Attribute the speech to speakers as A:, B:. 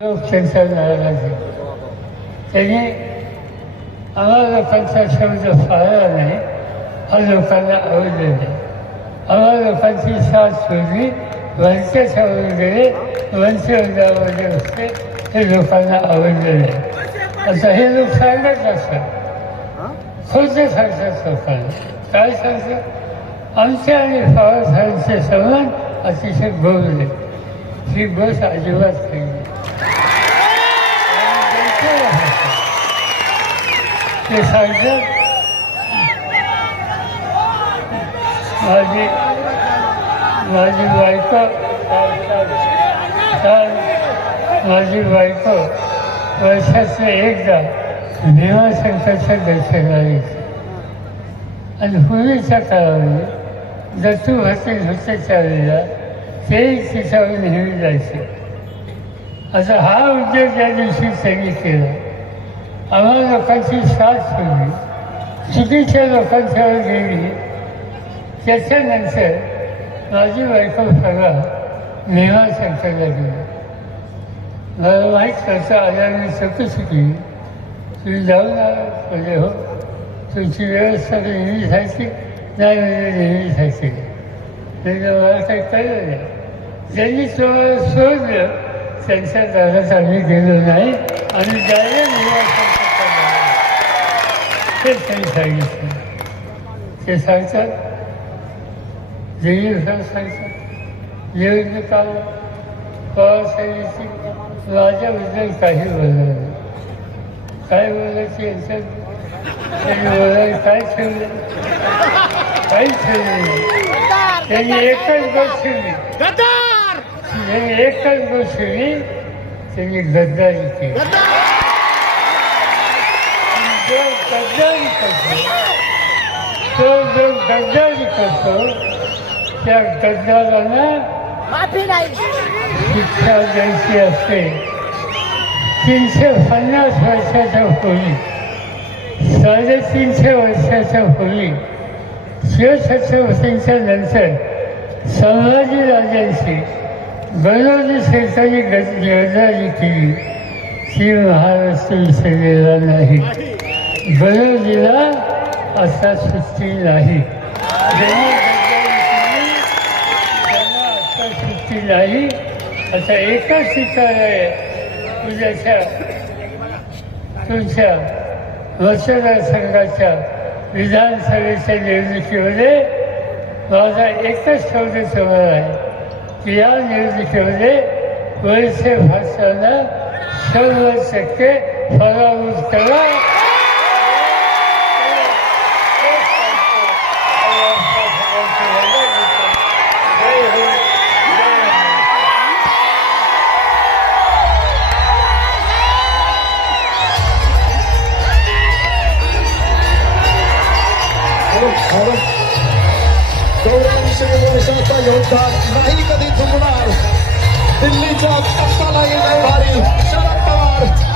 A: लोकसंख्या झाला त्याने आम्हाला लोकांचा शब्द पाळला नाही हा लोकांना आवडला नाही. आम्हाला लोकांची साथ सोडली वंच सोडून गेले वंच असते हे लोकांना आवडलं नाही. आता हे लोक सांगत असतात. खुद्द सांगतात लोकांना. काय सांगतात? आमचे आणि पवारसाहेबांचे संबंध अतिशय गोडले ही गोष्ट अजिबात नाही. ते सांगतात माझी माझी बायको माझी बायको वर्षाचं एकदा भीमाशंकरच्या दर्शन येते आणि पूर्वीच्या काळामध्ये दत्तू हॉटेल होते त्यावेळेला ते तिच्यावर नेहमी जायचे आता हा उद्योग त्या दिवशी त्यांनी केला आम्हाला लोकांची साथ सोडली चुकीच्या लोकांच्या गेली त्याच्यानंतर माझी बायको सगळा नेहा शंकरला गेली. मला माहीत करता आल्याने चौकशी केली तुम्ही जाऊन आला म्हणजे हो. तुमची व्यवस्था नेहमी व्हायची नाही म्हणजे नेहमी व्हायची म्हणजे मला काही कळलं नाही. त्यांनी तुम्हाला सोडलं त्यांच्या दारात आम्ही गेलो नाही. आणि ज्याने ते त्यांनी सांगितलं. ते सांगतात देवीर सांगतात येऊन काल पवारसाहेबांची काही बोललं नाही. काय बोलायची यांच्यात? त्यांनी बोलायला काय ठेवलं? काहीच ठेवलं नाही. त्यांनी एकच गोष्ट ठेवली. त्यांनी एकच गोष्ट त्यांनी गद्दारी केली. जो गद्दारी करतो तो जो गद्दारी करतो त्या गद्दारांना शिक्षा द्यायची असते. तीनशे पन्नास वर्षाच्या पूर्वी साडेतीनशे वर्षाच्या पूर्वी शिवछत्रपतींच्या नंतर संभाजी राजांची गणोजी शेतांनी गद्दारी केली ती महाराष्ट्र विसरलेला नाही गणोजीला असा सुट्टी नाही ज्यांनी गद्दारी त्यांना आता सुट्टी नाही आता एकच ठिकाण आहे तुझ्याच्या तुमच्या मतदारसंघाच्या विधानसभेच्या निवडणुकीमध्ये माझा एकच शब्द समोर आहे या निर्मितीमध्ये वळसे भाषांना शंभर टक्के पराभूत करा
B: देशाचा योद्धा नाही कधी चुकणार दिल्लीच्या येणारी शरद पवार.